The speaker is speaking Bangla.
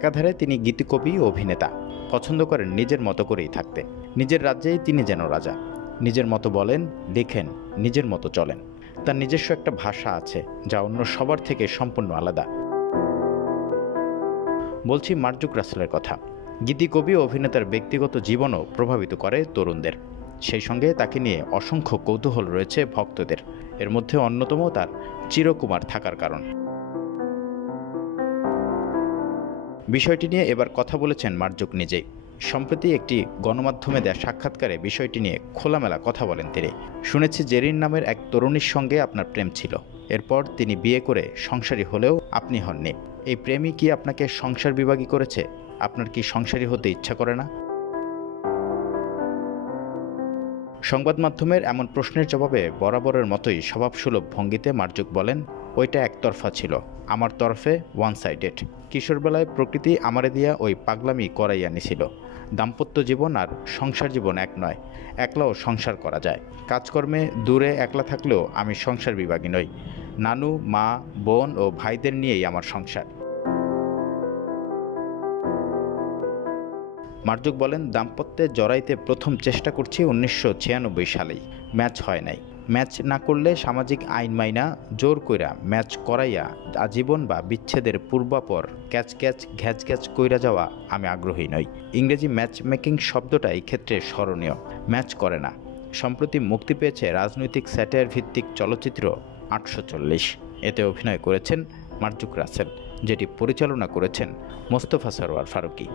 একাধারে তিনি গীতিকবি ও অভিনেতা। পছন্দ করেন নিজের মতো করেই থাকতে। নিজের রাজ্যেই তিনি যেন রাজা। নিজের মতো বলেন, লেখেন, নিজের মতো চলেন। তার নিজস্ব একটা ভাষা আছে যা অন্য সবার থেকে সম্পূর্ণ আলাদা। বলছি মার্জুক রাসেলের কথা। গীতিকবি ও অভিনেতার ব্যক্তিগত জীবনও প্রভাবিত করে তরুণদের। সেই সঙ্গে তাকে নিয়ে অসংখ্য কৌতূহল রয়েছে ভক্তদের। এর মধ্যে অন্যতম তার চিরকুমার থাকার কারণ। বিষয়টি নিয়ে এবার কথা বলেছেন মার্জুক নিজেই। সম্প্রতি একটি গণমাধ্যমে দেয়া সাক্ষাৎকারে বিষয়টি নিয়ে খোলামেলা কথা বলেন তিনি। শুনেছি জেরিন নামের এক তরুণীর সঙ্গে আপনার প্রেম ছিল। এরপর তিনি বিয়ে করে সংসারী হলেও আপনি হননি। এই প্রেমই কি আপনাকে সংসার বিভাগী করেছে? আপনার কি সংসারী হতে ইচ্ছা করে না? সংবাদ মাধ্যমের এমন প্রশ্নের জবাবে বরাবরের মতোই স্বভাবসুলভ ভঙ্গিতে মার্জুক বলেন, ওইটা একতরফা ছিল, আমার তরফে ওয়ান সাইডেড। কিশোরবেলায় প্রকৃতি আমারে দিয়া ওই পাগলামি করাইয়া নিছিল। দাম্পত্য জীবন আর সংসার জীবন এক নয়। একলাও সংসার করা যায়। কাজকর্মে দূরে একলা থাকলেও আমি সংসার বিভাগী নই। নানু, মা, বোন ও ভাইদের নিয়েই আমার সংসার। মার্জুক বলেন, দাম্পত্যে জড়াইতে প্রথম চেষ্টা করছি 1996 সালেই। ম্যাচ হয় নাই। ম্যাচ না করলে সামাজিক আইন মাইনা জোর কইরা ম্যাচ করাইয়া আজীবন বা বিচ্ছেদের পূর্বাপর ক্যাচ ক্যাচ ঘ্যাচ ঘ্যাচ কইরা যাওয়া আমি আগ্রহী নই। ইংরেজি ম্যাচ মেকিং শব্দটা এই ক্ষেত্রে স্মরণীয়। ম্যাচ করে না। সম্প্রতি মুক্তি পেয়েছে রাজনৈতিক স্যাটায়ার ভিত্তিক চলচ্চিত্র 840। এতে অভিনয় করেছেন মার্জুক রাসেল, যেটি পরিচালনা করেছেন মোস্তফা সরোয়ার ফারুকী।